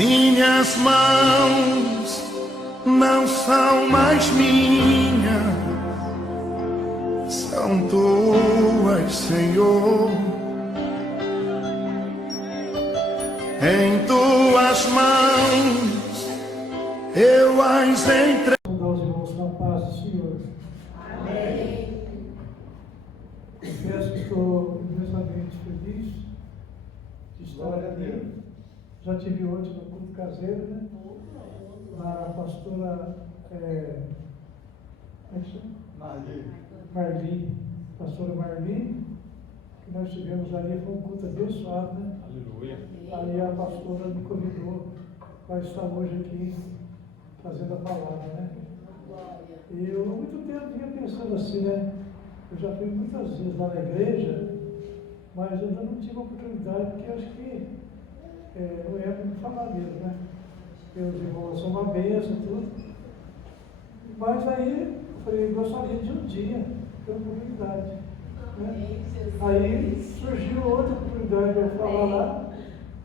Minhas mãos não são mais minhas, são tuas, Senhor. Em tuas mãos eu as entrego. Aos irmãos com a paz do Senhor. Amém. Confesso que estou imensamente feliz de estar aqui. Já tive ontem no culto caseiro, né? A pastora Marli, pastora Marli, que nós tivemos ali, foi um culto abençoado, né? Aleluia. Aí a pastora me convidou para estar hoje aqui fazendo a palavra, né? E eu há muito tempo vinha pensando assim, né? Eu já fui muitas vezes lá na igreja, mas eu ainda não tive a oportunidade, porque eu acho que não é para falar mesmo, né? Porque os irmãos são uma bênção e tudo. Mas aí eu falei, eu gostaria de um dia ter oportunidade. Né? Aí surgiu outra oportunidade de eu falar lá,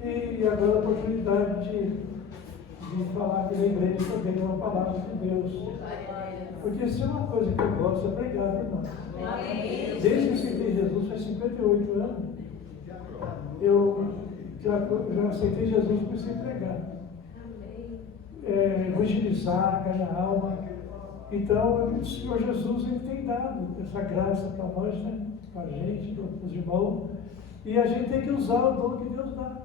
e agora a oportunidade de falar aqui na igreja também uma palavra de Deus. Porque isso é uma coisa que eu gosto, é pregar, irmão. Desde que eu aceitei Jesus, faz 58 anos, eu já aceitei Jesus e comecei a pregar. Evangelizar, ganhar alma. Então, o Senhor Jesus ele tem dado essa graça para nós, né? Para a gente, para os irmãos. E a gente tem que usar o dom que Deus dá.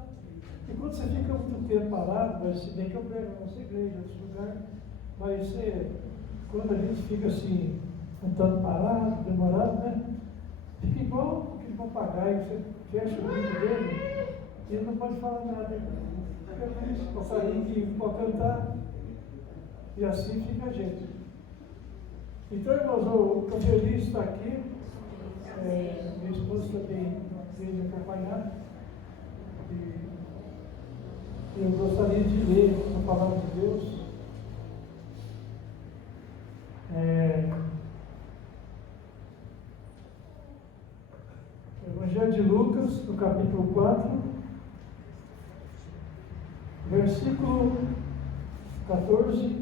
E quando você fica muito tempo parado, mas se bem que eu prego na nossa igreja, em outros lugares, mas quando a gente fica assim, um tanto parado, demorado, né? Fica igual aquele papagaio, você fecha o bico dele e ele não pode falar nada. Fica triste, o passarinho que pode cantar, e assim fica a gente. Então, irmãos, eu estou feliz de estar aqui. Minha esposa também veio me acompanhar. E eu gostaria de ler a palavra de Deus. Evangelho de Lucas, no capítulo 4, versículo 14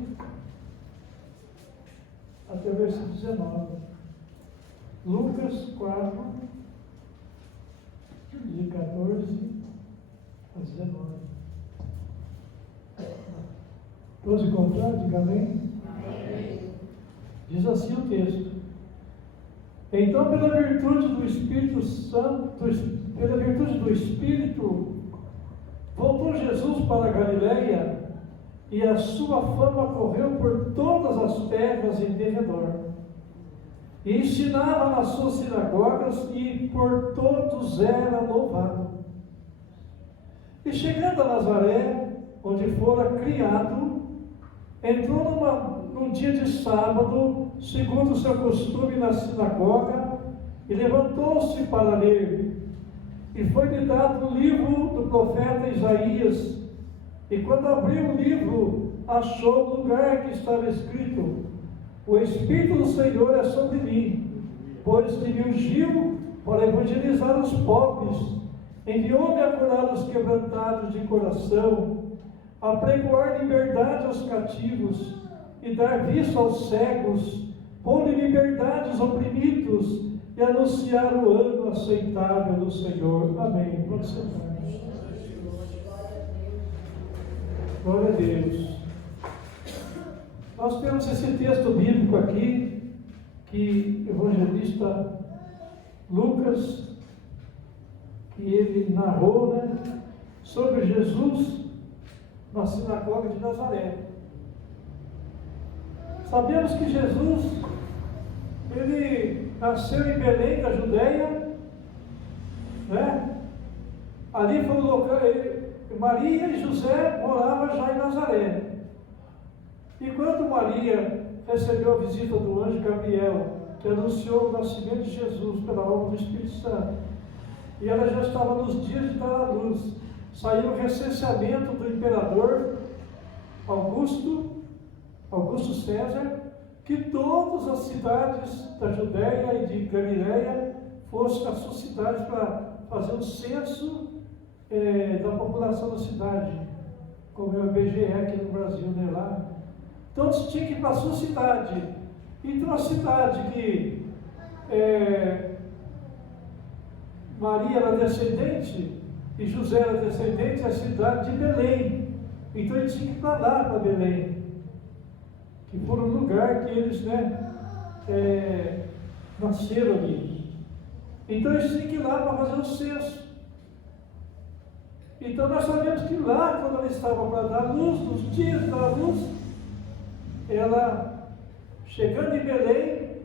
até o versículo 19. Lucas 4, de 14 a 19. Todos encontraram? Diga amém. Amém. Diz assim o texto: Então, pela virtude do Espírito Santo, pela virtude do Espírito, voltou Jesus para a Galileia, e a sua fama correu por todas as terras em derredor. E ensinava nas suas sinagogas, e por todos era louvado. E chegando a Nazaré, onde fora criado, entrou num dia de sábado, segundo o seu costume, na sinagoga, e levantou-se para ler. E foi-lhe dado o livro do profeta Isaías. E quando abriu o livro, achou o lugar que estava escrito: O Espírito do Senhor é sobre mim, pois que me ungiu para evangelizar os pobres, enviou-me a curar os quebrantados de coração, a pregoar liberdade aos cativos e dar vista aos cegos, pôr em liberdade os oprimidos e anunciar o ano aceitável do Senhor. Amém. Vamos sentar. Glória a Deus. Nós temos esse texto bíblico aqui, que o evangelista Lucas, que ele narrou, né, sobre Jesus na sinagoga de Nazaré. Sabemos que Jesus, ele nasceu em Belém da Judeia, né? Ali foi o local, Maria e José moravam já em Nazaré. E quando Maria recebeu a visita do anjo Gabriel, que anunciou o nascimento de Jesus pela obra do Espírito Santo, e ela já estava nos dias de dar a luz, saiu o recenseamento do imperador Augusto César, que todas as cidades da Judéia e de Galileia fossem as suas cidades para fazer o censo da população da cidade. como é o IBGE aqui no Brasil, né, lá. Então você tinha que ir para a sua cidade. Então a cidade que Maria era descendente e José era descendente, é a cidade de Belém. Então ele tinha que ir para lá, para Belém, que foi um lugar que eles, nasceram ali. Então eles tinham que ir lá para fazer o censo. Então nós sabemos que lá, quando ela estava para dar luz, nos dias da luz, ela, chegando em Belém,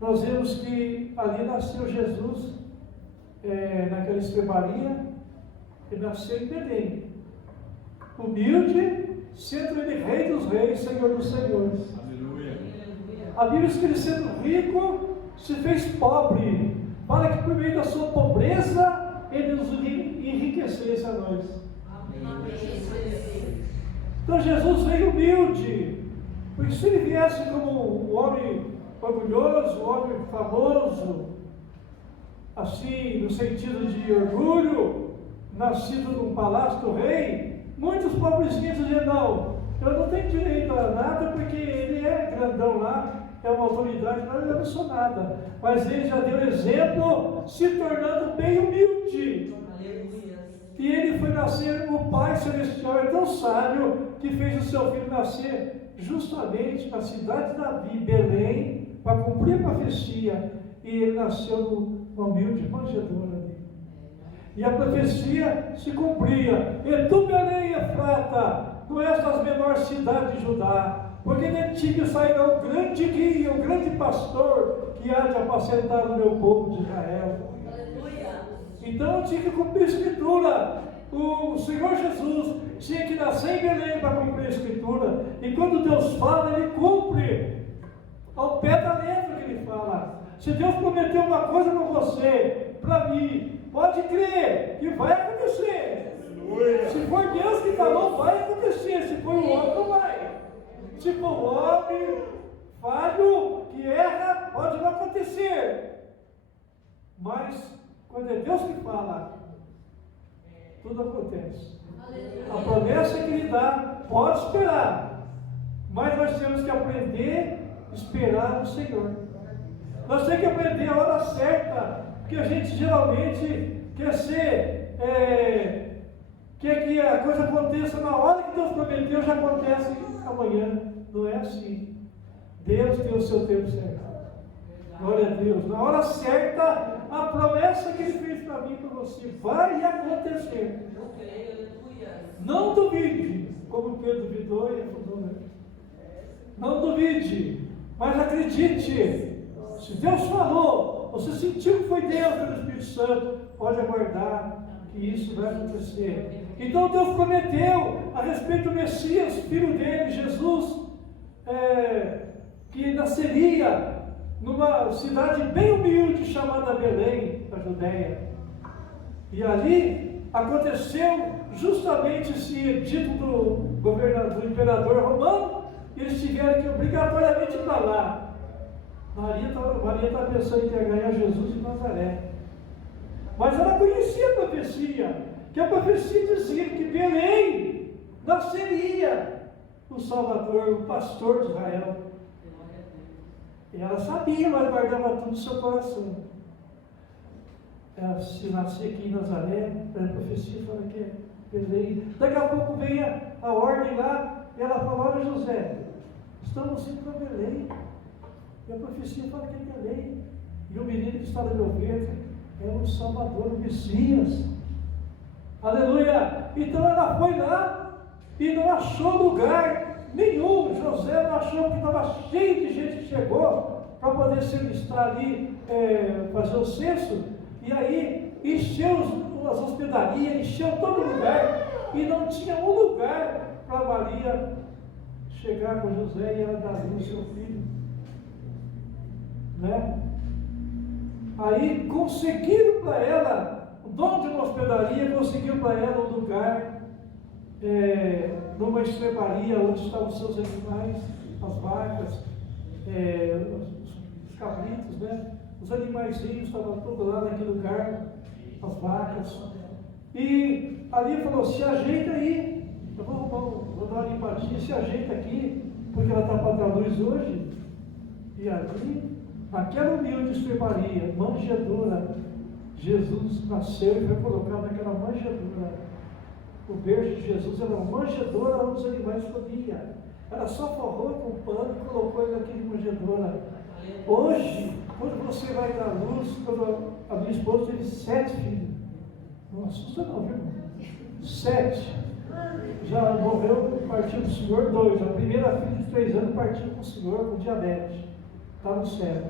nós vemos que ali nasceu Jesus, naquela estrebaria, ele nasceu em Belém. Humilde, sendo ele Rei dos Reis, Senhor dos Senhores. Aleluia. A Bíblia diz que ele, sendo rico, se fez pobre, para que por meio da sua pobreza ele nos enriquecesse a nós. Então Jesus veio humilde, porque se ele viesse como um homem orgulhoso, um homem famoso, assim, no sentido de orgulho, nascido num palácio do rei, muitos pobrezinhos diziam: não, eu não tenho direito a nada, porque ele é grandão lá, é uma autoridade, mas eu não sou nada. Mas ele já deu exemplo, se tornando bem humilde. E ele foi nascer, o Pai Celestial é tão sábio que fez o seu filho nascer justamente na cidade de Davi, Belém, para cumprir a profecia. E ele nasceu numa humilde manjedoura ali. E a profecia se cumpria. E tu, Belém, Efrata, tu és das menores cidades de Judá, porque de ti sairá o grande guia, o grande pastor, que há de apacentar o meu povo de Israel. Então tinha que cumprir a Escritura. O Senhor Jesus tinha que nascer em Belém para cumprir a Escritura. E quando Deus fala, Ele cumpre ao pé da letra que Ele fala. Se Deus prometeu uma coisa para você, para mim, pode crer que vai acontecer. Se for Deus que falou, vai acontecer. Se for o homem, não vai. Se for o homem falho, que erra, pode não acontecer. Mas quando é Deus que fala, tudo acontece. A promessa que Ele dá, pode esperar. Mas nós temos que aprender a esperar no Senhor. Nós temos que aprender a hora certa, porque a gente geralmente quer ser, quer que a coisa aconteça na hora que Deus prometeu, já acontece amanhã. Não é assim. Deus tem o seu tempo certo. Glória a Deus. Na hora certa, a promessa que Ele fez para mim e para você vai acontecer. Não duvide, como Pedro duvidou e afundou. Não duvide, mas acredite. Se Deus falou, você sentiu que foi Deus pelo Espírito Santo, pode aguardar que isso vai acontecer. Então Deus prometeu a respeito do Messias, filho dele, Jesus, que nasceria numa cidade bem humilde chamada Belém, da Judéia. E ali aconteceu justamente esse edito do imperador romano, e eles tiveram que obrigatoriamente ir para lá. Maria estava pensando que ia ganhar Jesus em Nazaré. Mas ela conhecia a profecia, que a profecia dizia que Belém nasceria o Salvador, o pastor de Israel. E ela sabia, mas guardava tudo no seu coração. Se nascer aqui em Nazaré, a profecia fala que é Belém. Daqui a pouco vem a ordem lá, e ela fala: olha, José, estamos indo para Belém. E a profecia fala que é Belém. E o menino que está no meu ventre é o Salvador, o Messias. Aleluia! Então ela foi lá e não achou lugar nenhum. José não achou, porque estava cheio de gente que chegou para poder se alistar ali, fazer o censo. E aí encheu as hospedarias, encheu todo lugar. E não tinha um lugar para Maria chegar com José e ela dar luz ao seu filho. Né? Aí conseguiram para ela, o dono de uma hospedaria conseguiu para ela um lugar, numa estrebaria onde estavam os seus animais, as vacas, os cabritos, né? Os animaizinhos estavam todos lá naquele lugar, as vacas. E ali falou: se ajeita aí, Eu vou dar uma limpadinha, se ajeita aqui, porque ela está para dar luz hoje. E ali, naquela humilde estrebaria, manjedoura, Jesus nasceu e foi colocado naquela manjedoura. O berço de Jesus era uma manjedoura onde os animais comiam. Ela só forrou com pano e colocou ele naquele manjedoura. Hoje, quando você vai dar luz, quando a minha esposa teve 7 filhos. Não assusta não, viu? 7. Já morreu, partiu com o Senhor 2. A primeira filha de 3 anos partiu com o Senhor com diabetes. Está no céu.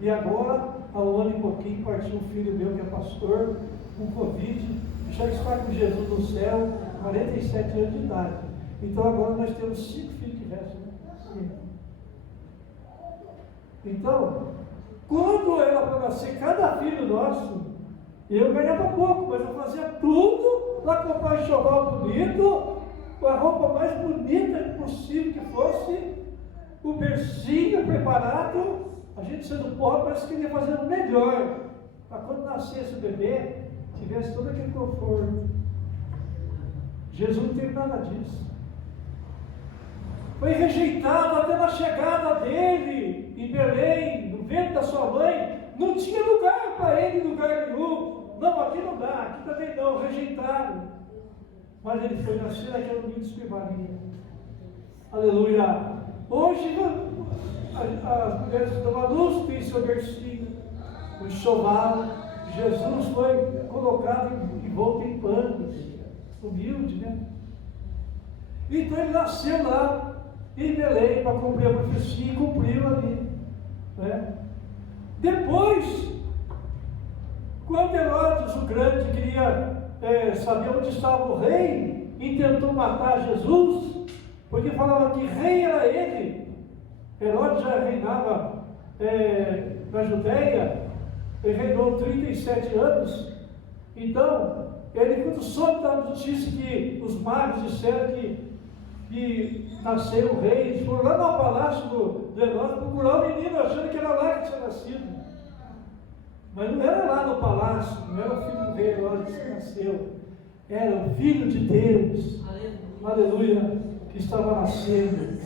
E agora, há um ano e pouquinho, partiu um filho meu que é pastor, com Covid, já está com Jesus no céu, 47 anos de idade. Então agora nós temos 5 filhos que restam. Né? Então, quando era para nascer cada filho nosso, eu ganhava pouco, mas eu fazia tudo para comprar enxoval bonito, com a roupa mais bonita possível que fosse, o bercinho preparado. A gente sendo pobre, mas queria fazer o melhor, para quando nascesse o bebê, tivesse todo aquele conforto. Jesus não teve nada disso. Foi rejeitado até na chegada dele em Belém, no ventre da sua mãe. Não tinha lugar para ele em lugar nenhum. Não, aqui não dá, aqui também não, rejeitaram. Mas ele foi nascer naquela humilde escrivaria. Aleluia. Hoje as mulheres que dão a luz têm seu bercinho, o enxoval. Jesus foi colocado envolto em panos, humilde, né? Então ele nasceu lá em Belém para cumprir a profecia e cumpriu ali, né? Depois, quando Herodes o Grande queria saber onde estava o rei, intentou matar Jesus, porque falava que rei era ele. Herodes já reinava na Judéia, ele reinou 37 anos. Então, ele, quando soube da notícia que os magos disseram que nasceu o rei, eles foram lá no palácio do Herodes procurar o menino, achando que era lá que tinha nascido. Mas não era lá no palácio, não era o filho do rei Herodes que nasceu, era o Filho de Deus, aleluia, que estava nascendo.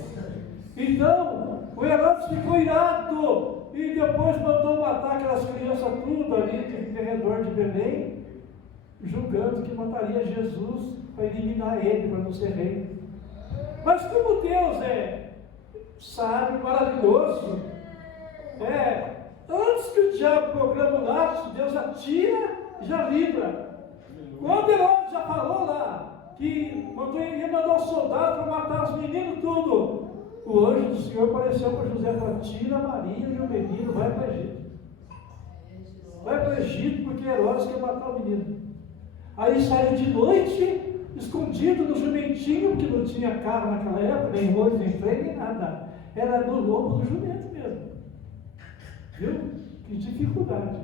Então, o Herodes ficou irado e depois mandou matar aquelas crianças tudo ali em redor de Belém, julgando que mataria Jesus para eliminar ele, para não ser rei. Mas como Deus é sábio, maravilhoso, antes que o diabo programa o laço, Deus atira e já livra. Quando Herodes já falou lá que ia mandar um soldado para matar os meninos tudo, o anjo do Senhor apareceu para José e falou: tira Maria e o menino, vai para o Egito. Vai para o Egito porque Herodes quer matar o menino. Aí saiu de noite, escondido no jumentinho, que não tinha carro naquela época, nem ônibus, nem trem, nem nada. Era no lombo do jumento mesmo. Viu? Que dificuldade.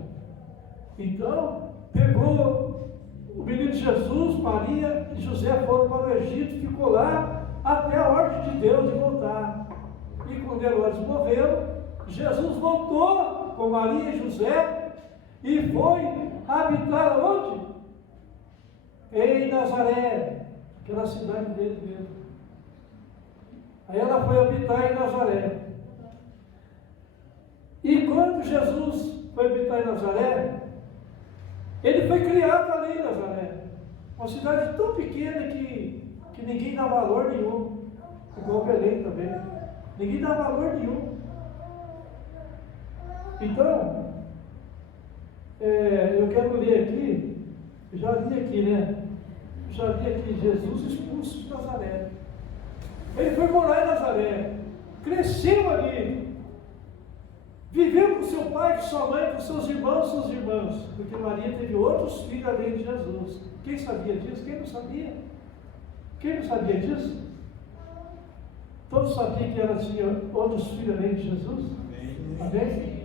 Então, pegou o menino Jesus, Maria e José foram para o Egito, ficou lá até a ordem de Deus de voltar. E quando Herodes morreu, Jesus voltou com Maria e José e foi habitar onde? Em Nazaré, aquela cidade dele mesmo. Aí ela foi habitar em Nazaré. E quando Jesus foi habitar em Nazaré, ele foi criado ali em Nazaré. Uma cidade tão pequena que ninguém dá valor nenhum. Igual Belém também. Ninguém dá valor nenhum. Então, eu quero ler aqui, já li aqui, né? Já li aqui, Jesus expulso de Nazaré. Ele foi morar em Nazaré, cresceu ali, viveu com seu pai, com sua mãe, com seus irmãos, suas irmãs, porque Maria teve outros filhos além de Jesus. Quem sabia disso? Quem não sabia? Quem não sabia disso? Todos sabiam que ela tinha outros filhos além de Jesus? Amém?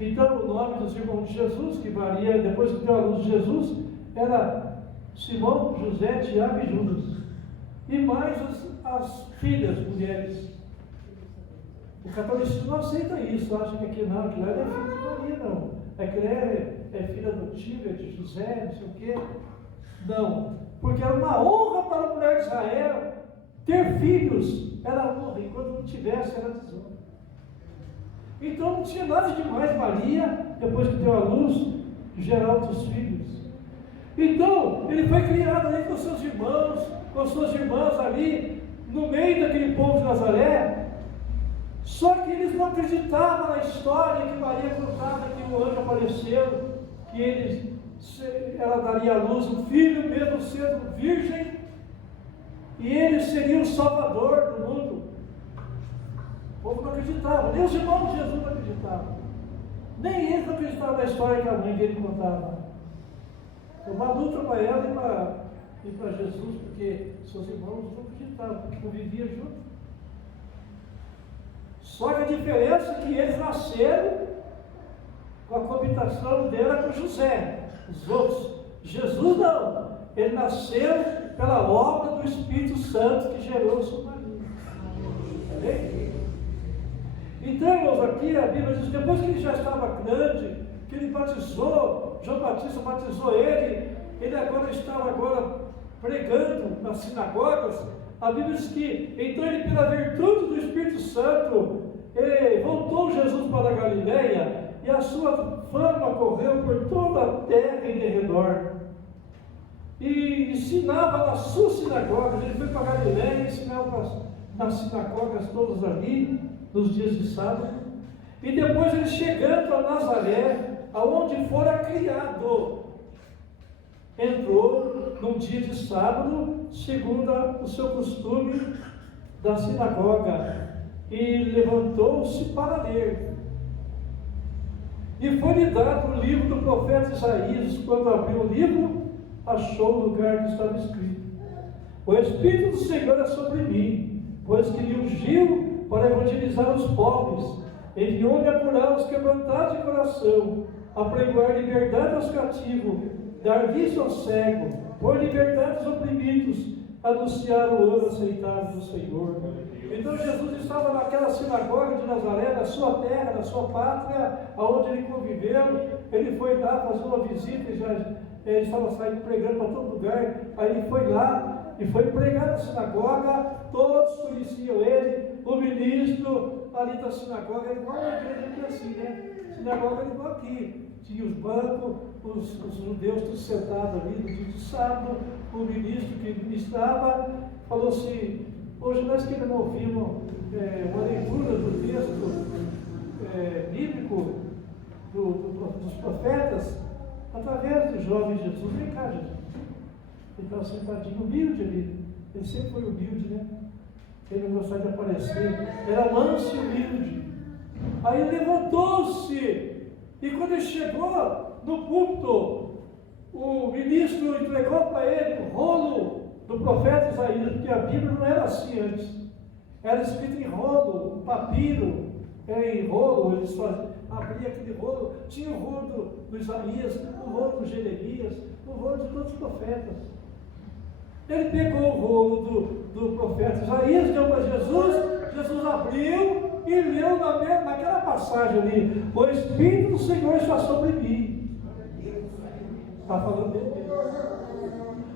Então, o nome dos irmãos de Jesus, que Maria, depois que deu a luz de Jesus, era Simão, José, Tiago e Judas. E mais as filhas, mulheres. O catolicismo não aceita isso, acha que aqui não, aquilo é filha de Maria, não. Aquilo é filha adotiva, de José, não sei o quê. Não. porque era uma honra para a mulher de Israel ter filhos, era honra, enquanto não tivesse, era desonra. Então não tinha nada demais Maria, depois que deu à luz, gerar outros filhos. Então, ele foi criado ali com seus irmãos, com suas irmãs ali, no meio daquele povo de Nazaré. Só que eles não acreditavam na história que Maria contava, que o anjo apareceu, que ela daria à luz um filho, mesmo sendo virgem, e ele seria o salvador do mundo. O povo não acreditava, nem os irmãos de Jesus não acreditavam. Nem eles não acreditavam na história que a mãe dele contava. Foi uma luta para ela e para Jesus, porque seus irmãos não acreditavam, porque conviviam junto. Só que a diferença é que eles nasceram com a coabitação dela com José, os outros. Jesus não, ele nasceu pela obra do Espírito Santo que gerou sua Maria. Amém? Então, irmãos, aqui a Bíblia diz, depois que ele já estava grande, que ele batizou, João Batista batizou ele agora estava pregando nas sinagogas. A Bíblia diz que, então ele, pela virtude do Espírito Santo, voltou Jesus para a Galileia, e a sua fama correu por toda a terra em derredor. E ensinava nas suas sinagogas. Ele foi para a Galileia e ensinava nas sinagogas todas ali, nos dias de sábado. E depois ele chegando a Nazaré, aonde fora criado, entrou num dia de sábado, segundo o seu costume da sinagoga, e levantou-se para ler. E foi-lhe dado o livro do profeta Isaías. Quando abriu o livro, achou o lugar que estava escrito: o Espírito do Senhor é sobre mim, pois que me ungiu para evangelizar os pobres, enviou-me a curar os quebrantados de coração, a pregoar liberdade aos cativos, dar vista ao cego, pôr liberdade aos oprimidos, anunciar o ano aceitável do Senhor. Então Jesus estava naquela sinagoga de Nazaré, na sua terra, na sua pátria, aonde ele conviveu. Ele foi lá fazer uma visita, ele estava saindo pregando para todo lugar. Aí ele foi lá e foi pregar na sinagoga. Todos conheciam ele, o ministro ali da sinagoga. Era igual a igreja aqui assim, né? Sinagoga era igual aqui. Tinha os bancos, os judeus todos sentados ali no dia de sábado. O ministro que ministrava falou assim: hoje nós queremos ouvir uma leitura do texto bíblico dos profetas através do jovem Jesus. Vem cá, Jesus. Ele estava sentadinho, humilde ali. Ele sempre foi humilde, né? Ele não gostava de aparecer. Era manso e humilde. Aí ele levantou-se. E quando ele chegou no púlpito, o ministro entregou para ele o rolo do profeta Isaías, porque a Bíblia não era assim antes. Era escrito em rolo, papiro, em rolo. Eles abriam aquele rolo. Tinha o rolo do Isaías, o rolo do Jeremias, o rolo de todos os profetas. Ele pegou o rolo do profeta Isaías, deu para Jesus. Jesus abriu e leu naquela passagem ali: o Espírito do Senhor está sobre mim. Está falando dele.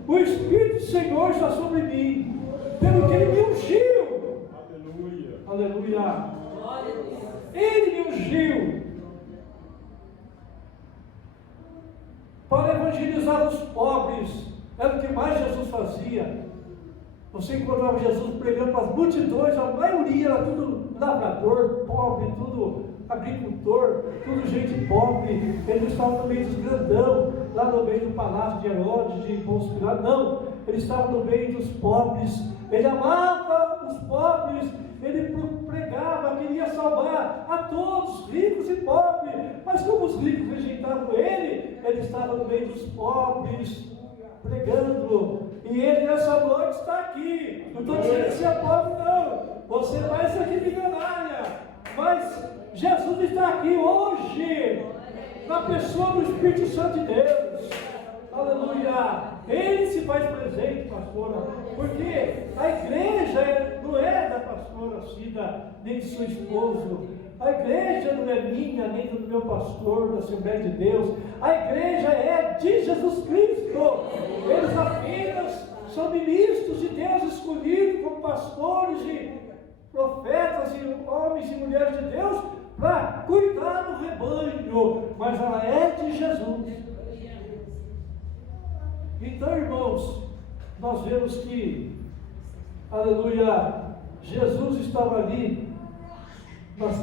O Espírito do Senhor está sobre mim, pelo que Ele me ungiu. Aleluia. Aleluia. Ele me ungiu para evangelizar os pobres. Era o que mais Jesus fazia. Você encontrava Jesus pregando para as multidões, a maioria era tudo lavrador, pobre, tudo agricultor, tudo gente pobre. Ele não estava no meio dos grandão, lá no meio do palácio de Herodes, de Pôncio Pilato, não. Ele estava no meio dos pobres. Ele amava os pobres. Ele pregava, queria salvar a todos, ricos e pobres. Mas como os ricos rejeitavam ele estava no meio dos pobres, pregando. E ele nessa noite está aqui. Não estou dizendo que você é pobre, não. Você vai ser aqui milionária. Mas Jesus está aqui hoje, na pessoa do Espírito Santo de Deus. Aleluia. Ele se faz presente, pastora, porque a igreja não é da pastora Cida, nem de seu esposo. A igreja não é minha, nem do meu pastor da Assembleia de Deus. A igreja é de Jesus Cristo. Eles apenas são ministros de Deus escolhidos como pastores e profetas e homens e mulheres de Deus para cuidar do rebanho, mas ela é de Jesus. Então, irmãos, nós vemos que, aleluia, Jesus estava ali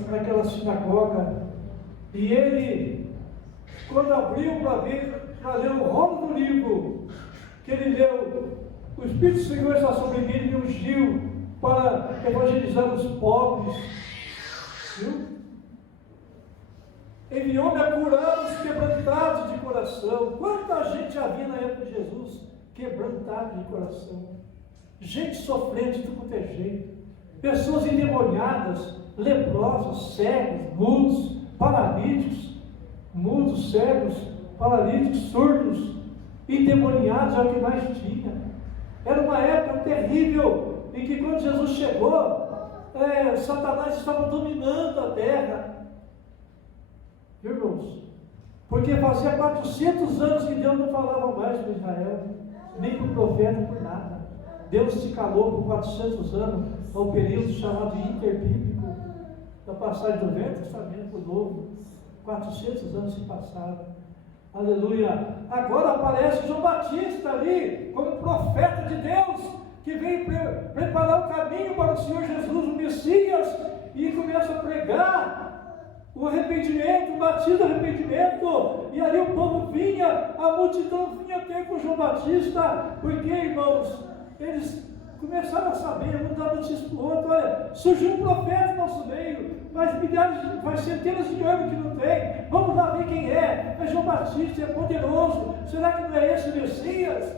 naquela sinagoga e ele, quando abriu para ler o rolo do livro que ele leu, o Espírito do Senhor está sobre mim, ele me ungiu para evangelizar os pobres, viu? Enviou-me a curar os quebrantados de coração. Quanta gente havia na época de Jesus quebrantado de coração, gente sofrendo de tudo quanto é jeito, pessoas endemoniadas, leprosos, cegos, mudos, paralíticos, mudos, cegos, paralíticos, surdos, endemoniados, é o que mais tinha. Era uma época terrível em que, quando Jesus chegou, Satanás estava dominando a terra. Irmãos, porque fazia 400 anos que Deus não falava mais com Israel, nem com o profeta, por nada. Deus se calou por 400 anos, ao período chamado interbíblico, da passagem do Velho Testamento para o Novo. 400 anos se passaram. Aleluia! Agora aparece João Batista ali, como profeta de Deus, que veio preparar o caminho para o Senhor Jesus, o Messias, e começa a pregar o arrependimento, o batismo do arrependimento, e ali o povo vinha, a multidão vinha ter com João Batista, porque, irmãos, eles começaram a saber, um dar notícia para o outro: olha, surgiu um profeta no nosso meio, faz centenas de anos que não tem, vamos lá ver quem é João Batista, é poderoso, será que não é esse o Messias?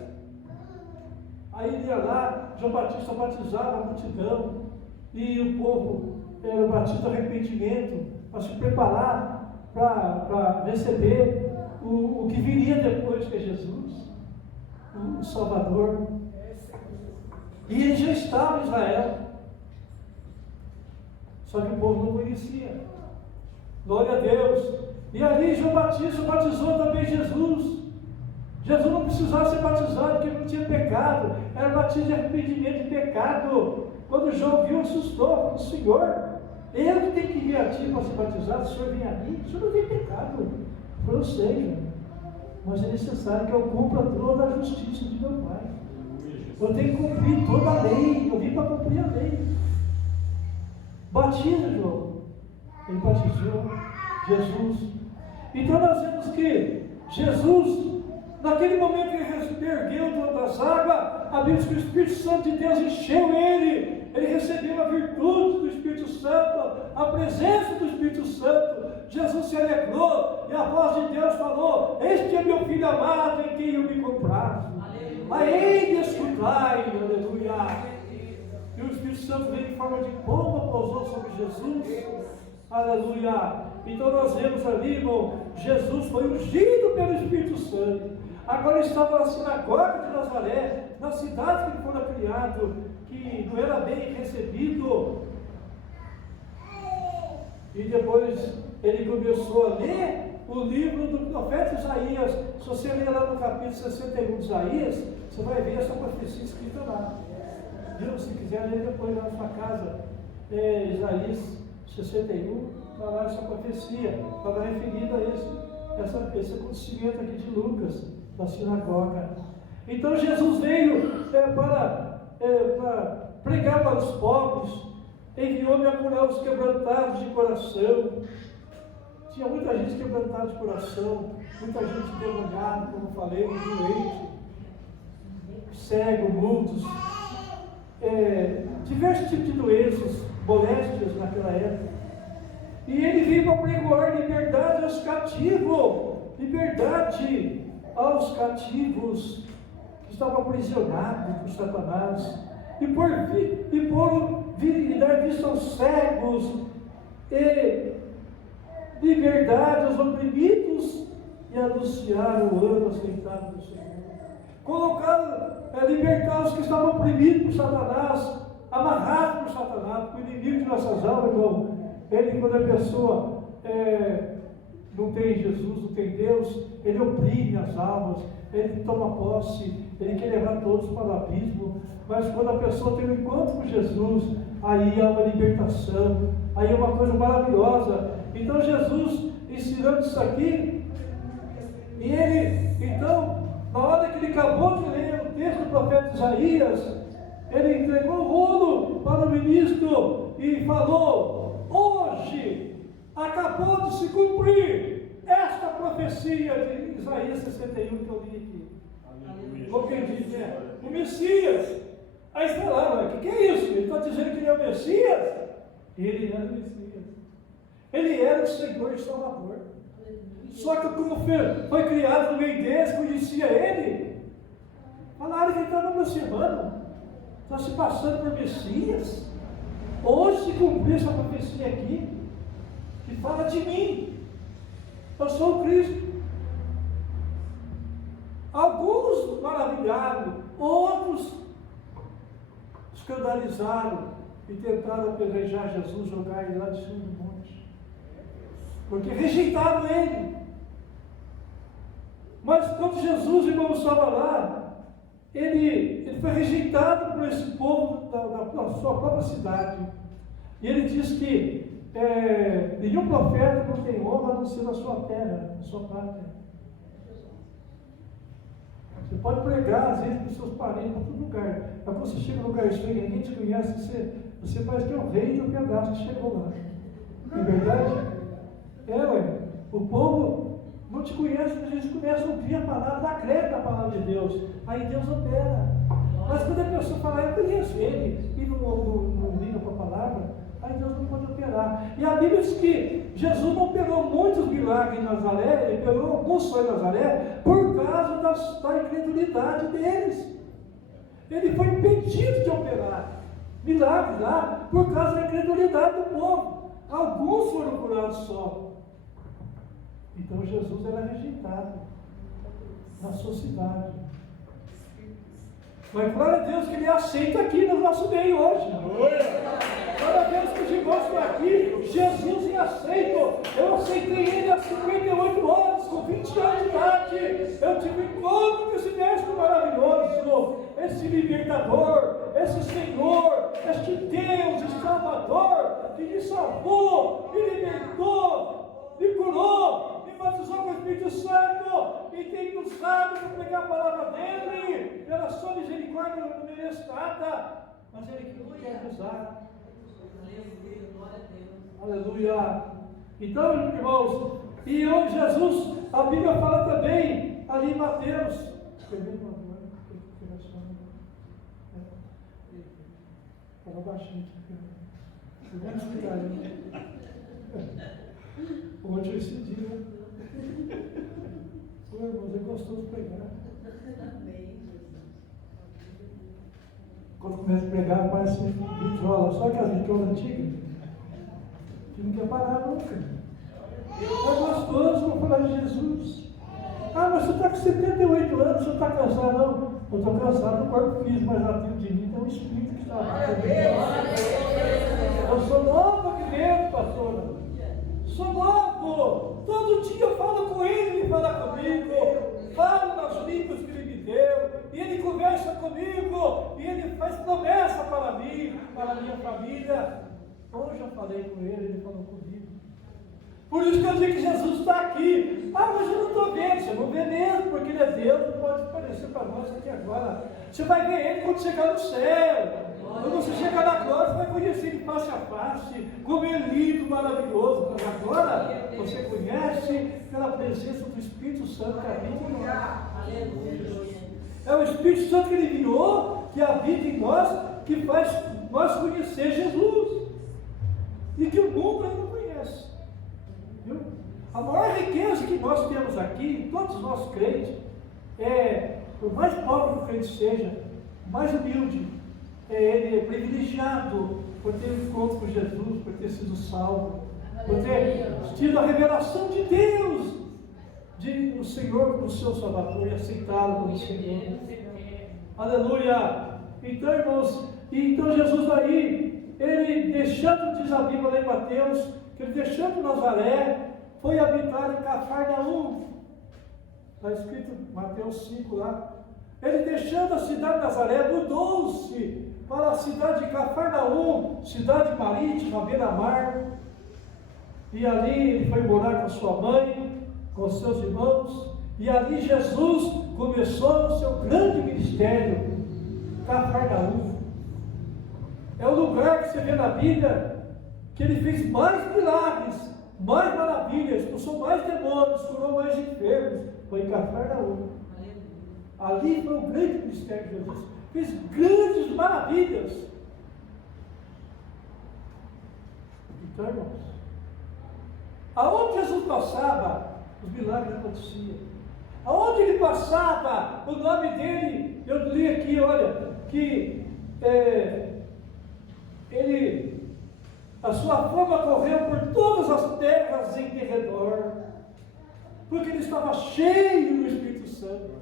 Aí ele ia lá, João Batista batizava a multidão, e o povo era o batismo do arrependimento, para se preparar para receber o que viria depois, que é Jesus, o Salvador. E ele já estava em Israel, só que o povo não conhecia. Glória a Deus. E ali João Batista batizou também Jesus. Jesus não precisava ser batizado, porque ele não tinha pecado, era batismo de arrependimento de pecado. Quando João viu, assustou: o Senhor, eu que tenho que vir a ti para ser batizado, o Senhor vem a mim, o Senhor não tem pecado. Eu sei, mas é necessário que eu cumpra toda a justiça de meu Pai. Eu tenho que cumprir toda a lei, eu vim para cumprir a lei. Batiza, João. Ele batizou Jesus. Então nós vemos que Jesus, naquele momento que ele ergueu das águas, a Bíblia diz que o Espírito Santo de Deus encheu ele. Ele recebeu a virtude do Espírito Santo, a presença do Espírito Santo. Jesus se alegrou e a voz de Deus falou: este é meu filho amado, em quem eu me comprazo. A ele escutai, aleluia. E o Espírito Santo veio em forma de pomba, pousou sobre Jesus, aleluia. Então nós vemos ali, irmão, Jesus foi ungido pelo Espírito Santo. Agora ele estava na sinagoga de Nazaré, na cidade que ele foi criado, que não era bem recebido. E depois ele começou a ler o livro do profeta Isaías. Se você ler lá no capítulo 61 de Isaías, você vai ver essa profecia escrita lá. Viu? Se quiser ler depois lá na sua casa, Isaías 61, está lá essa profecia, está lá referida a esse acontecimento aqui de Lucas, da sinagoga. Então Jesus veio para pregar para os pobres, enviou-me a curar os quebrantados de coração. Tinha muita gente quebrantada de coração, muita gente endemoniada, como eu falei, doente, cego, mudos, diversos tipos de doenças, moléstias naquela época. E ele veio para pregoar liberdade aos cativos, liberdade aos cativos que estavam aprisionados por Satanás, e dar vista aos cegos, e liberdade aos oprimidos, e anunciar o ano aceitado do Senhor. Libertar os que estavam oprimidos por Satanás, amarrados por Satanás, o inimigo de nossas almas, irmão. Ele, quando a pessoa não tem Jesus, não tem Deus, ele oprime as almas, ele toma posse Ele quer levar todos para o abismo, mas quando a pessoa tem um encontro com Jesus, aí há uma libertação, aí é uma coisa maravilhosa. Então Jesus ensinando isso aqui, e ele, então, na hora que ele acabou de ler o texto do profeta Isaías, ele entregou o rolo para o ministro e falou: hoje acabou de se cumprir esta profecia de Isaías 61 que eu li aqui. O que ele diz o Messias. Aí você fala: o que é isso? Ele está dizendo que ele é o Messias? Ele era o Messias. Ele era o Senhor e Salvador. Só que como foi criado no meio deles, conhecia ele, falaram que ele estava aproximando, está se passando por Messias. Hoje se cumpriu essa profecia aqui, que fala de mim. Eu sou o Cristo. Alguns maravilharam, outros escandalizaram e tentaram apedrejar Jesus, jogar ele lá de cima do monte, porque rejeitaram ele. Mas quando Jesus, irmão, estava lá, ele foi rejeitado por esse povo da sua própria cidade. E ele diz que nenhum profeta não tem honra a não ser na sua terra, na sua pátria. Você pode pregar, às vezes, para os seus parentes, para todo lugar. Mas quando você chega num lugar estranho, ninguém te conhece, você parece que é o rei do pedaço que chegou lá. Não é verdade? O povo não te conhece, mas eles começam a ouvir a palavra, acreditam na palavra de Deus. Aí Deus opera. Mas quando a pessoa fala: eu conheço ele, e não liga para a palavra, aí Deus não pode operar. E a Bíblia diz que Jesus não operou muitos milagres em Nazaré, ele operou alguns só em Nazaré, por causa da incredulidade deles. Ele foi impedido de operar milagres lá, por causa da incredulidade do povo. Alguns foram curados só. Então Jesus era rejeitado na sua cidade. Mas glória a Deus que ele aceita aqui no nosso meio hoje. Glória a Deus que os irmãos estão aqui. Jesus me aceita. Eu aceitei ele há 58 anos, com 20 anos de idade. Eu tive um encontro com esse mestre maravilhoso, esse libertador, esse Senhor, este Deus, esse Salvador, que me salvou, me libertou, me curou, me batizou com o Espírito Santo e tem nos dado para pregar a palavra dele. Pela sua misericórdia eu não mereço nada, mas ele quer usar. Aleluia. Então, irmãos, e hoje Jesus, a Bíblia fala também ali em Mateus. Fala baixinho. Vamos explicar aí. Hoje esse dia. Pô, irmãos, é gostoso pregar. Quando começa a pregar, parece vitrola, só aquela vitrola antiga, que não quer parar nunca. É gostoso para falar de Jesus. Ah, mas você está com 78 anos, você está cansado? Não, eu estou cansado do corpo físico, mas ativo de mim tem um espírito que está aqui. Eu sou novo aqui dentro, pastora. Sou novo. Todo dia eu falo com ele, ele fala comigo. Falo nas línguas que ele me deu. E ele conversa comigo. E ele faz promessa para mim, para a minha família. Hoje eu falei com ele, ele falou comigo. Por isso que eu digo que Jesus está aqui. Ah, mas eu não estou vendo. Você não vê mesmo, porque ele é Deus, não pode aparecer para nós aqui agora. Você vai ver ele quando chegar no céu. Quando você chegar na glória, você vai conhecer ele face a face, como ele é lindo, maravilhoso. Mas agora, você conhece pela presença do Espírito Santo que habita em nós. É o Espírito Santo que ele enviou, que habita em nós, que faz nós conhecer Jesus. E que o mundo ainda não conhece. Viu? A maior riqueza que nós temos aqui, todos nós crentes, por mais pobre que o crente seja, mais humilde, ele é privilegiado por ter um encontro com Jesus, por ter sido salvo, por ter tido a revelação de Deus, de o Senhor como seu Salvador e aceitá-lo como Senhor. Aleluia! Então, irmãos, então Jesus aí, ele deixando, diz a Bíblia lá em Mateus, que ele deixando Nazaré, foi habitar em Cafarnaum. Está escrito em Mateus 5 lá. Ele, deixando a cidade de Nazaré, mudou-se para a cidade de Cafarnaum, cidade marítima, à beira-mar. E ali ele foi morar com sua mãe, com seus irmãos. E ali Jesus começou o seu grande ministério. Cafarnaum é o lugar que você vê na Bíblia que ele fez mais milagres, mais maravilhas, expulsou mais demônios, curou mais enfermos. Foi em Cafarnaum. Ali foi o grande ministério de Jesus. Fez grandes maravilhas. Então, irmãos, aonde Jesus passava, os milagres aconteciam. Aonde ele passava, o nome dele, eu li aqui, olha, que a sua fama correu por todas as terras em derredor, porque ele estava cheio do Espírito Santo.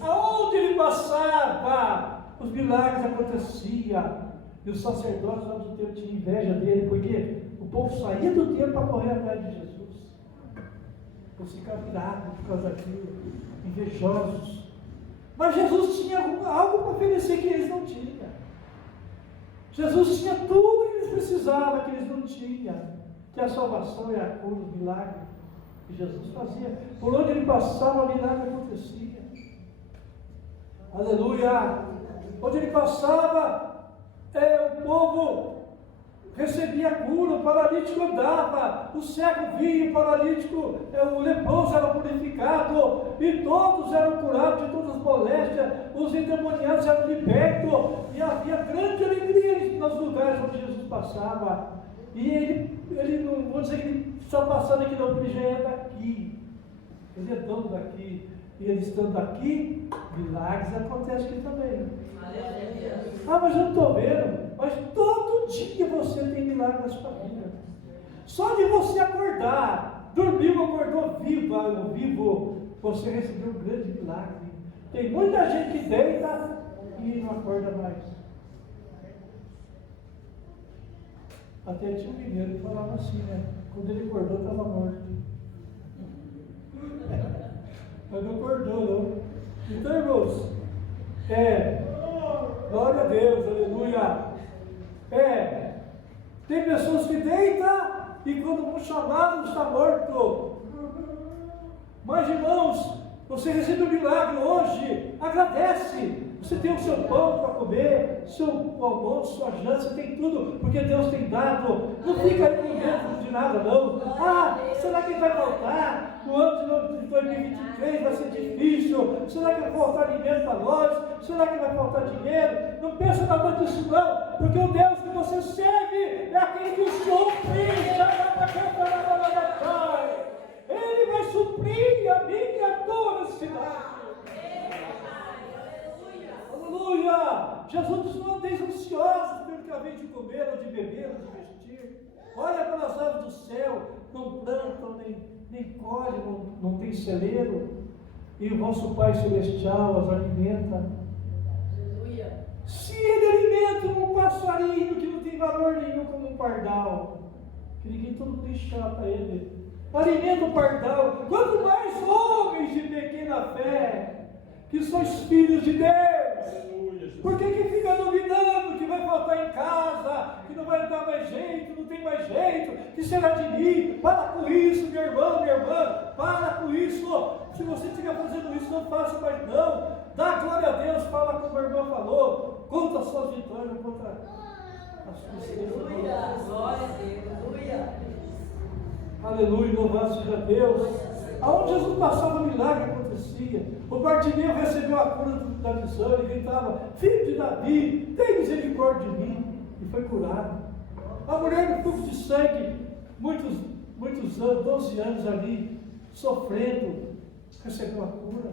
Aonde ele passava, os milagres aconteciam. E os sacerdotes lá do templo tinham inveja dele, porque o povo saía do templo para correr atrás de Jesus. Eles ficavam virados por causa daquilo, invejosos. Mas Jesus tinha algo para oferecer que eles não tinham. Jesus tinha tudo que eles precisavam, que eles não tinham. Que a salvação e a cura, o milagre que Jesus fazia. Por onde ele passava, o milagre acontecia. Aleluia! Onde ele passava, o povo recebia cura, o paralítico andava, o cego via, o paralítico, o leproso era purificado, e todos eram curados de todas as moléstias, os endemoniados eram libertos, e havia grande alegria nos lugares onde Jesus passava. E ele não vou dizer que ele está passando aqui não, porque ele já é daqui, ele é dono daqui. E ele estando aqui, milagres acontecem aqui também. Ah, mas eu não estou vendo. Mas todo dia você tem milagre na sua vida. Só de você acordar, dormiu, acordou vivo, você recebeu um grande milagre. Tem muita gente que deita e não acorda mais. Até tinha um mineiro que falava assim, né? Quando ele acordou, estava morto. Mas não acordou, não. Então, irmãos, glória a Deus, aleluia. Tem pessoas que deitam e quando vão chamados está morto. Mas, irmãos, você recebe um milagre hoje, agradece. Você tem o seu pão para comer, seu almoço, sua janta, você tem tudo, porque Deus tem dado. Não fica aí com medo de nada, não. Ah, será que vai faltar? O ano de 2023 vai ser difícil. Será que vai faltar alimento para nós? Será que vai faltar dinheiro? Não pensa nada disso, não, porque o Deus que você serve é aquele que supre. Ele vai suprir a minha e a tua necessidade. Aleluia! Jesus diz: não andeis ansiosos pelo que haveis de comer, ou de beber, ou de vestir. Olha para as aves do céu, não plantam, nem colhem, não tem celeiro, e o vosso Pai Celestial as alimenta. Aleluia! Se ele alimenta um passarinho que não tem valor nenhum como um pardal, que ninguém todo deixar para ele, alimenta o pardal, quanto mais homens de pequena fé, que sois filhos de Deus. Por que fica duvidando que vai faltar em casa, que não vai dar mais jeito, não tem mais jeito, que será de mim? Para com isso, meu irmão, minha irmã, para com isso. Se você estiver fazendo isso, não faça mais não. Dá glória a Deus, fala como a irmã falou, conta as suas vitórias, conta as suas tristezas. Aleluia, glória a Deus, aleluia. Aleluia, louvado seja Deus. Aonde Jesus passava, milagre acontecia. O Bartimeu recebeu a cura da visão, ele gritava: filho de Davi, tem misericórdia de mim, e foi curado. A mulher do fluxo de sangue, muitos anos, 12 anos ali, sofrendo, recebeu a cura.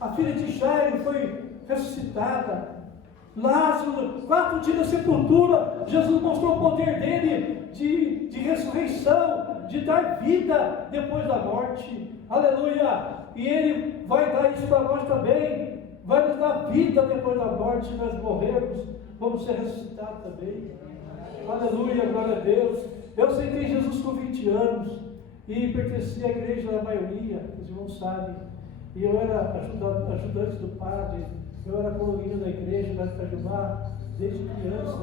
A filha de Jairo foi ressuscitada. Lázaro, 4 dias na sepultura, Jesus mostrou o poder dele de ressurreição, de dar vida depois da morte. Aleluia! E ele vai dar isso para nós também, vai nos dar vida depois da morte. Se nós morrermos, vamos ser ressuscitados também. Aleluia, glória a Deus. Eu aceitei Jesus com 20 anos e pertenci à igreja da maioria, os irmãos sabem. E eu era ajudante do padre, eu era colorinho da igreja, da Itajubá, desde criança.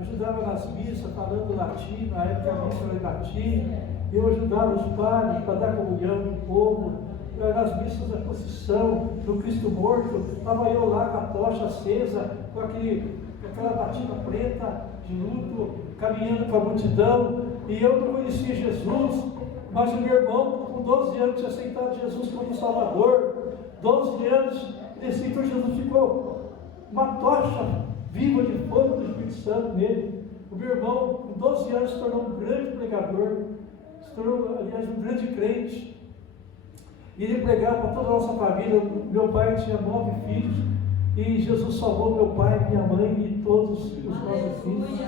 Ajudava nas missas, falando latim, na época a missa era em latim. Eu ajudava os padres para dar comunhão para o povo. Nas missas da procissão do Cristo morto, estava eu lá com a tocha acesa, com aquela batina preta de luto, caminhando com a multidão. E eu não conhecia Jesus, mas o meu irmão, com 12 anos, tinha aceitado Jesus como Salvador. 12 anos, ele aceitou Jesus, ficou uma tocha viva de fogo do Espírito Santo nele. O meu irmão, com 12 anos, se tornou um grande pregador, se tornou, aliás, um grande crente. E ele pregava para toda a nossa família. Meu pai tinha 9 filhos, e Jesus salvou meu pai, minha mãe e todos os nossos filhos.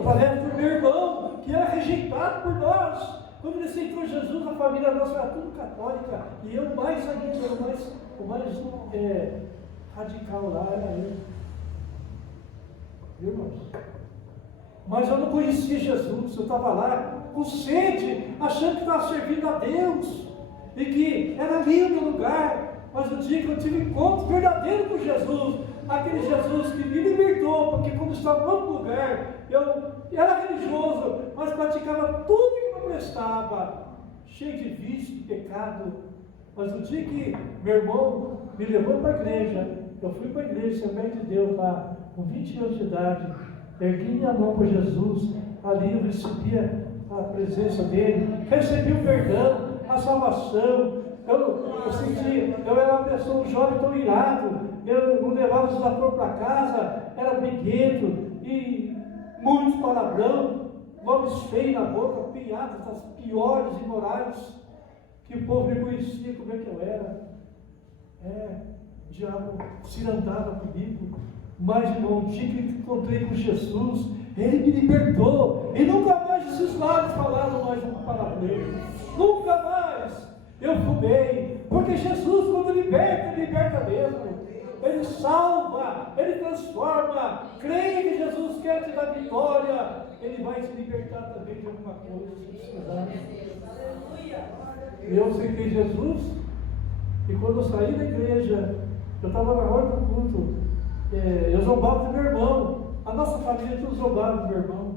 Através do meu irmão, que era rejeitado por nós. Quando ele aceitou Jesus, a família nossa era tudo católica, e eu mais ainda, o mais radical lá era eu. Irmãos, mas eu não conhecia Jesus, eu estava lá com sede, achando que estava servindo a Deus, e que era lindo o lugar. Mas o dia que eu tive encontro verdadeiro com Jesus, aquele Jesus que me libertou, porque quando estava em outro lugar, eu era religioso, mas praticava tudo que não prestava, cheio de vício, de pecado. Mas o dia que meu irmão me levou para a igreja, eu fui para a igreja, Assembleia de Deus, lá, com 20 anos de idade, ergui minha mão para Jesus, ali eu recebia a presença dele, recebi o perdão, a salvação. Eu senti, eu era uma pessoa, um jovem tão irado, eu não levava os atores para casa, era briguento, e muitos palavrão, nomes feios na boca, piadas das piores e morais, que o povo reconhecia como é que eu era. O diabo se andava comigo, mas irmão, o dia que eu encontrei com Jesus, ele me libertou, e nunca mais esses lábios falaram mais um palavrão, nunca mais. Eu fumei, porque Jesus, quando liberta, ele liberta mesmo. Ele salva, ele transforma. Creia que Jesus quer te dar vitória, ele vai te libertar também de alguma coisa, se precisar. Eu aceitei Jesus, e quando eu saí da igreja, eu estava na hora do culto, eu zombava do meu irmão. A nossa família toda zombava do meu irmão.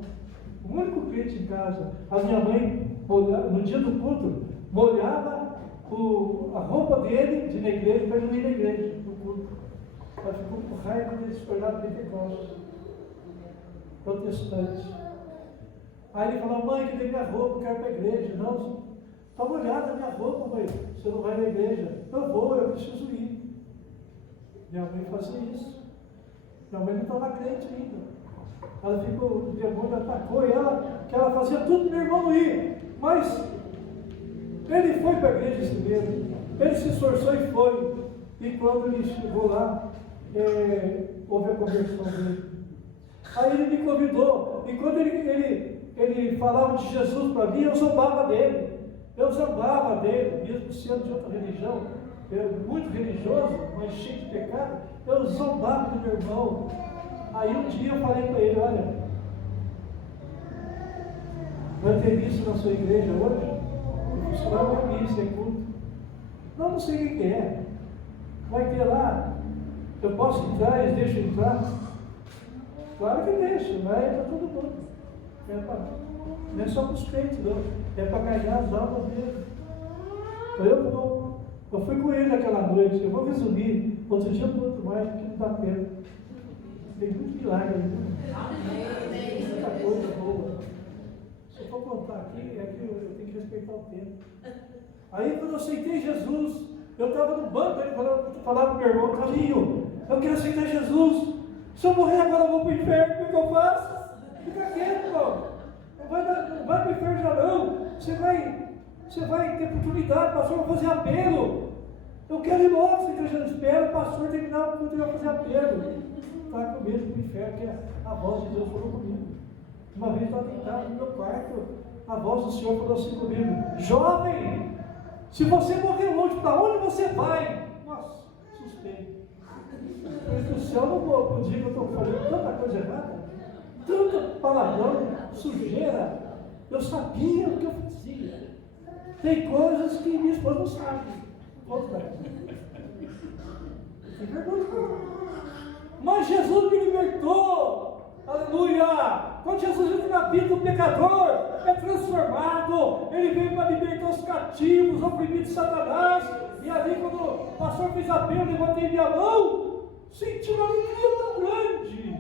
O único crente em casa. A minha mãe, no dia do culto, molhava a roupa dele de ir na igreja para ele não ir na igreja, no culto. Ela ficou com raiva dele se tornar pentecostal, protestante. Aí ele falou: mãe, que tem minha roupa, eu quero ir para a igreja. Não, está molhada a minha roupa, mãe, você não vai na igreja. Eu vou, eu preciso ir. Minha mãe fazia isso. Minha mãe não estava crente ainda. Ela ficou, o demônio atacou ela, que ela fazia tudo para meu irmão não ir. Mas ele foi para a igreja primeiro, ele se esforçou e foi. E quando ele chegou lá, houve a conversão dele. Aí ele me convidou, e quando ele falava de Jesus para mim, eu zombava dele. Eu zombava dele, mesmo sendo de outra religião, muito religioso, mas cheio de pecado, eu zombava do meu irmão. Aí um dia eu falei para ele: olha, vai ter missa na sua igreja hoje? Isso não é missa, é culto. Não sei o que é. Vai ter lá, eu posso entrar, eles deixam entrar? Claro que deixam, vai para todo mundo. Não é só para os crentes, não. É para ganhar as almas dele. Então eu fui com ele naquela noite. Eu vou resumir, outro dia muito mais, porque não dá pena. Tem muito milagre aí. Muita coisa boa. Se eu for contar aqui, eu tenho que respeitar o tempo. Aí quando eu aceitei Jesus, eu estava no banco, ele falava para o meu irmão: Carlinho, eu quero aceitar Jesus. Se eu morrer agora eu vou para o inferno, o que eu faço? Fica quieto, irmão. Não vai para o inferno já não. Você vai ter oportunidade, pastor, vai fazer apelo. Eu quero ir logo, se a igreja espera o pastor terminar o culto e vai fazer apelo. Está com medo do inferno, que a voz de Deus falou comigo. Uma vez eu estava deitado no meu quarto, a voz do Senhor falou assim comigo: jovem, se você morrer hoje, para onde você vai? Nossa, assustei. Eu disse: o céu não vou, porque o dia que eu estou falando tanta coisa errada, tanta palavrão, sujeira, eu sabia o que eu fazia. Tem coisas que minha esposa não sabe. Tem vergonha. Mas Jesus me libertou. Aleluia! Quando Jesus entra na vida do pecador, é transformado. Ele veio para libertar os cativos, oprimidos de Satanás. E ali, quando o pastor fez apelo, levantei minha mão, senti uma alegria tão grande.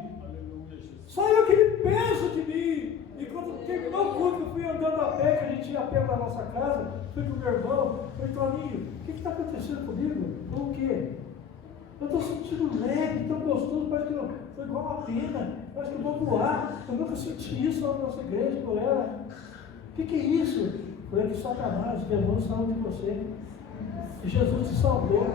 Saiu aquele peso de mim. E quando terminou o culto, eu fui andando a pé, que a gente ia a pé para a nossa casa, fui com o meu irmão, falei, Toninho, o que está acontecendo comigo? Falei, o quê? Eu estou sentindo leve, tão gostoso, parece que foi igual uma pena, parece que eu vou voar. Eu nunca senti isso na nossa igreja, por ela. O que é isso? Falei que Satanás, o demônio saiu de você. E Jesus te salvou.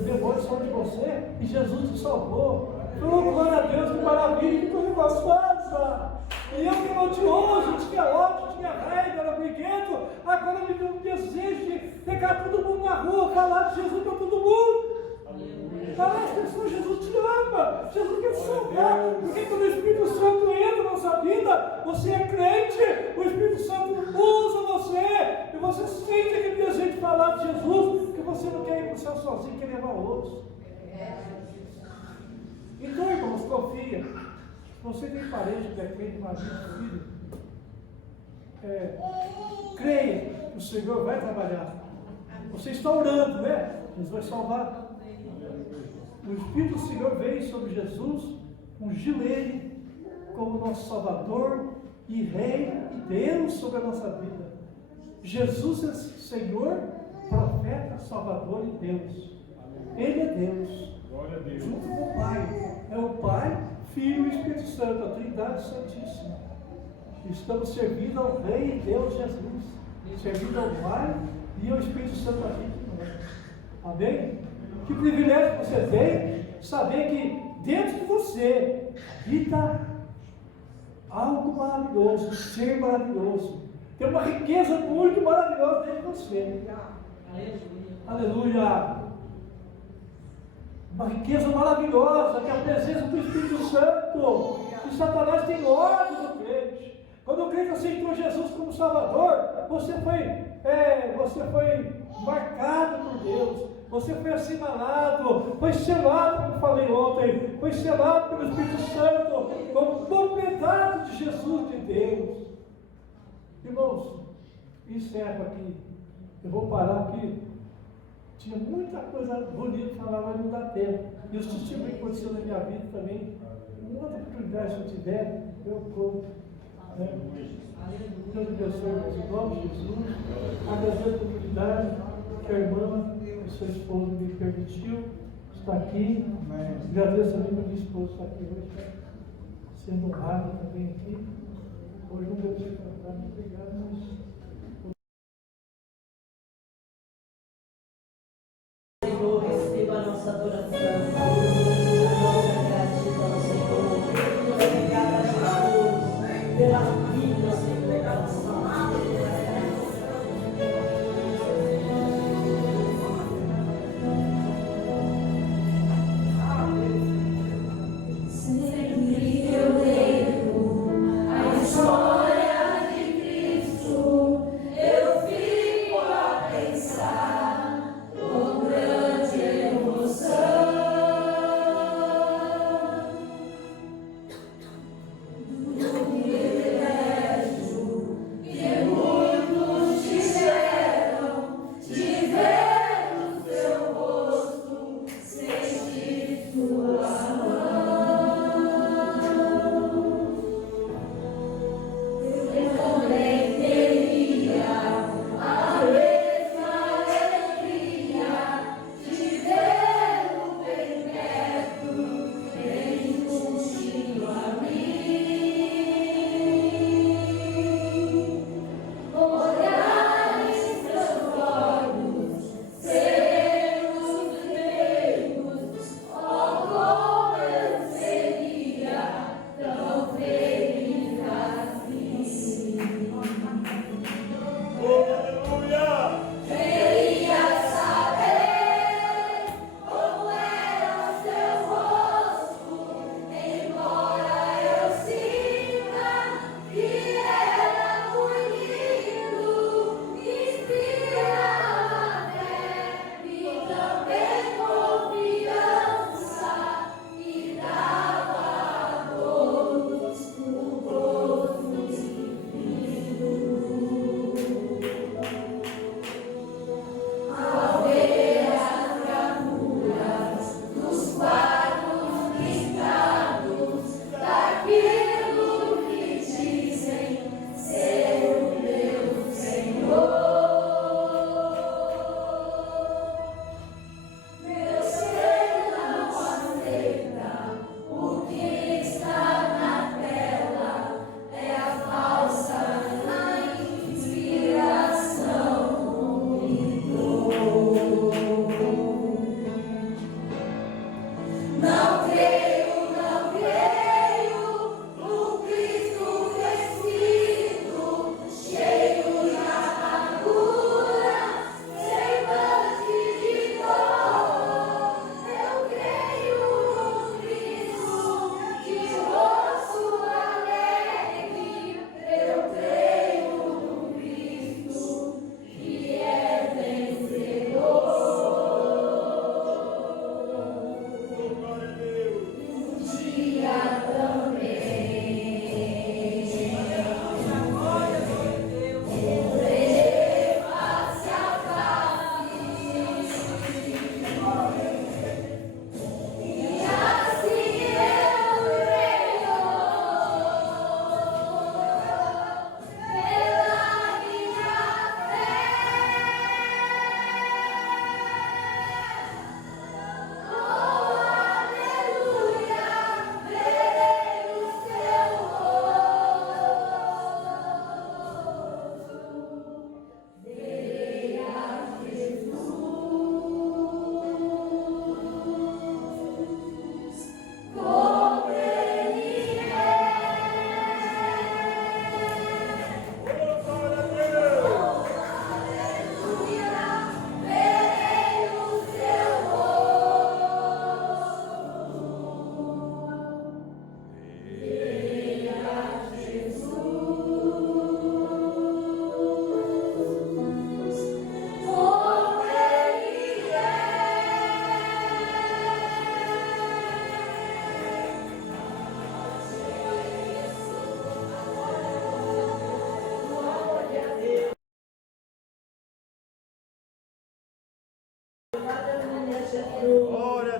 O demônio saiu de você e Jesus te salvou. Oh, glória a Deus, que maravilha, que coisa gostosa! E eu que era odioso, tinha ódio, tinha raiva, era briguento, agora me deu um desejo de pegar todo mundo na rua, falar de Jesus para todo mundo. Falar as pessoas, Jesus te ama, Jesus quer te salvar, porque quando o Espírito Santo entra na nossa vida, você é crente, o Espírito Santo usa você, e você sente aquele desejo de falar de Jesus, que você não quer ir para o céu sozinho, quer levar outros. Então, irmãos, confia. Se você tem parente que é crente, marido, filho, creia que o Senhor vai trabalhar. Você está orando, né? Jesus vai salvar. O Espírito do Senhor veio sobre Jesus, ungiu ele como nosso Salvador e Rei e Deus sobre a nossa vida. Jesus é Senhor, profeta, Salvador e Deus. Ele é Deus. Junto com o Pai. É o Pai, Filho e Espírito Santo, a Trindade Santíssima. Estamos servindo ao Rei e Deus Jesus, servindo ao Pai e ao Espírito Santo aqui de nós. Amém? Que privilégio você tem saber que dentro de você habita algo maravilhoso, um ser maravilhoso. Tem uma riqueza muito maravilhosa dentro de você. Aleluia! Uma riqueza maravilhosa, que é a presença do Espírito Santo. Que Satanás tem ódio do crente. Quando o crente aceitou Jesus como Salvador, você foi marcado por Deus. Você foi assinalado, foi selado, como falei ontem, foi selado pelo Espírito Santo, como propriedade de Jesus, de Deus. Irmãos, encerro aqui. Eu vou parar aqui. Tinha muita coisa bonita para falar, mas não dá tempo. E os testemunhos que aconteceu na minha vida também. Uma outra oportunidade, se eu tiver, eu conto. Né? Deus abençoe, irmãos, em nome de Jesus. Agradeço a oportunidade que a irmã e seu esposo me permitiu estar aqui. Agradeço também para minha esposa estar aqui hoje, sendo honrada também aqui. Hoje não deu tempo para estar, muito obrigado, mas. Senhor, receba a nossa adoração, a nossa gratidão, Senhor. Obrigada, Jesus, pela vida, Senhor, pela saúde. Sempre eu leio a história de Cristo.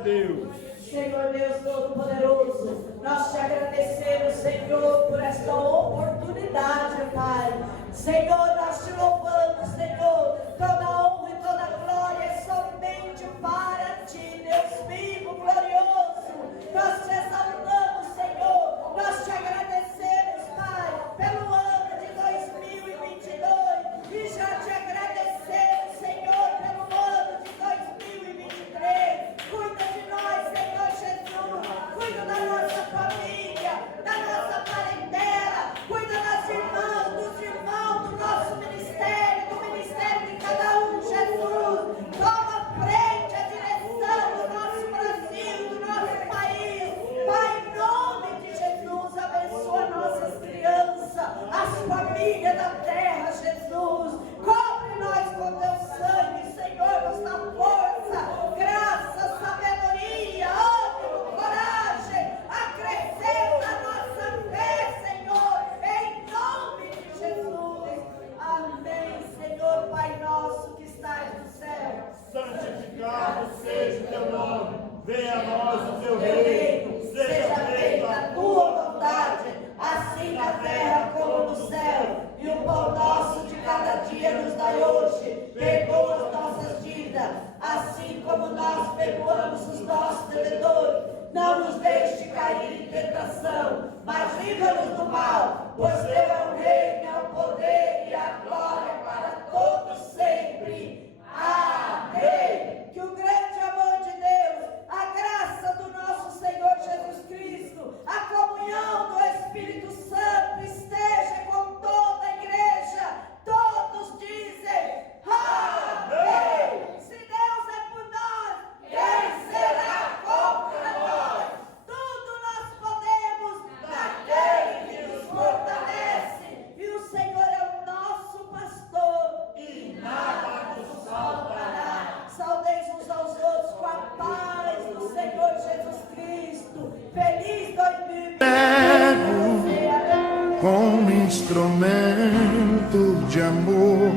Deus. Senhor Deus Todo-Poderoso, nós te agradecemos, Senhor, por esta oportunidade, Pai. Senhor, nós te louvamos, Senhor. Toda honra e toda glória é somente para ti, Deus vivo, glorioso. Nós te exaltamos, Senhor. Nós te agradecemos, Pai, pelo ano de 2022. E já te agradecemos, Senhor, pelo ano de 2023. Cuida de nós, Senhor Jesus. Cuida da nossa família, da nossa parentela. Cuida das irmãs, dos irmãos, do nosso ministério, do ministério de cada um, Jesus. Toma a frente, a direção do nosso Brasil, do nosso país. Pai, em nome de Jesus, abençoa nossas crianças, as famílias da terra, Jesus. Cobre nós com teu sangue, Senhor, nos dá força, graça, sabedoria, ânimo, coragem. Acrescenta a nossa fé, Senhor, em nome de Jesus. Amém, Senhor, Pai nosso que estás no céu. Santificado seja o teu nome. Venha a nós o teu Teu reino. reino, seja feita a tua vontade, assim na terra como no céu. E o pão nosso de cada dia nos dai hoje. Perdoa as nossas dívidas, assim como nós perdoamos os nossos devedores. Não nos deixe cair em tentação, mas livra-nos do mal, pois teu é o reino, é o poder e a glória para todos sempre. Amém. Que o grande amor de Deus, a graça do nosso Senhor Jesus Cristo, a comunhão do Espírito Santo esteja com toda a igreja. Todos dizem amém. Se Deus é por nós, quem será contra nós? Tudo nós podemos naquele que nos fortalece. E o Senhor é o nosso pastor e nada nos faltará. Saudeis uns aos outros com a paz do Senhor Jesus Cristo. Feliz 2023. Como instrumento de amor.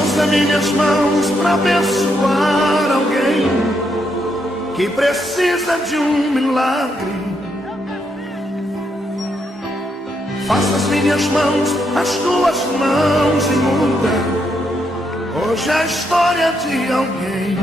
Usa minhas mãos para abençoar alguém que precisa de um milagre. Faça as minhas mãos as tuas mãos e muda hoje a história de alguém.